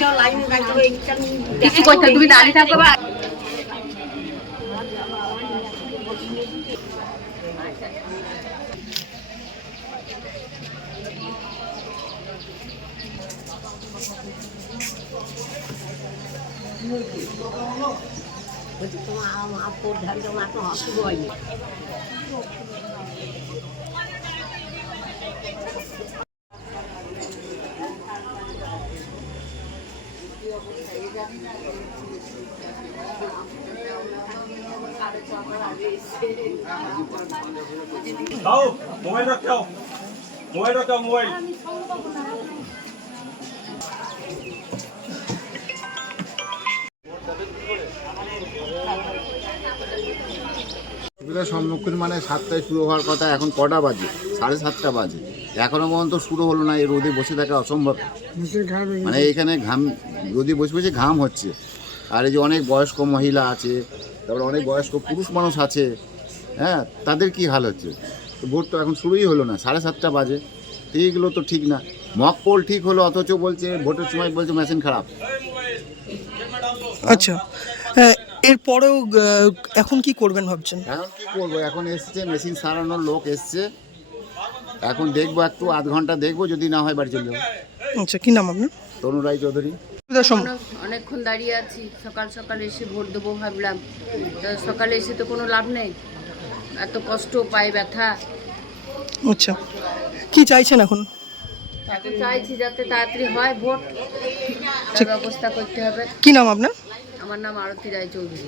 cho lại như vậy tôi đi coi thử tôi đã đi sao các bạn Betul, aku dah jangan aku hak gua ni. দাও, mobile রাখাও mobile রাখাও mobile. সম্মুখীন মানে সাতটায় শুরু হওয়ার কথা, এখন কটা বাজে? সাড়ে সাতটা বাজে। এখনও পর্যন্ত শুরু হলো না এই রোদে বসে থাকা অসম্ভব। মানে এখানে ঘাম রোদে বসে বসে ঘাম হচ্ছে। আর এই যে অনেক বয়স্ক মহিলা আছে তারপর অনেক বয়স্ক পুরুষ মানুষ আছে হ্যাঁ তাদের কি হাল হচ্ছে? তো ভোট তো এখন শুরুই হলো না সাড়ে সাতটা বাজে। তো এইগুলো তো ঠিক না। মক পোল ঠিক হলো অথচ বলছে ভোটের সময় বলছে মেশিন খারাপ। আচ্ছা এরপরেও এখন কি করবেন ভাবছেন? এখন কি করব? এখন এসছে মেশিন সারানোর লোক এসছে। এখন দেখব একটু আধ ঘণ্টা দেখব যদি না হয় বাড়ি চলে যাব। আচ্ছা কি নাম আপনার? তনু রায় চৌধুরী। অনেকক্ষণ দাঁড়িয়ে আছি সকাল সকাল এসে ভোট দেবো ভাবলাম। তা সকালে এসে তো কোনো লাভ নেই এত কষ্ট পায়ে ব্যথা। আচ্ছা কি চাইছেন এখন? এখন চাইছি যাতে তাড়াতাড়ি হয় ভোট ব্যবস্থা করতে হবে। কি নাম আপনার? আমার নাম আরতি রায় চৌধুরী।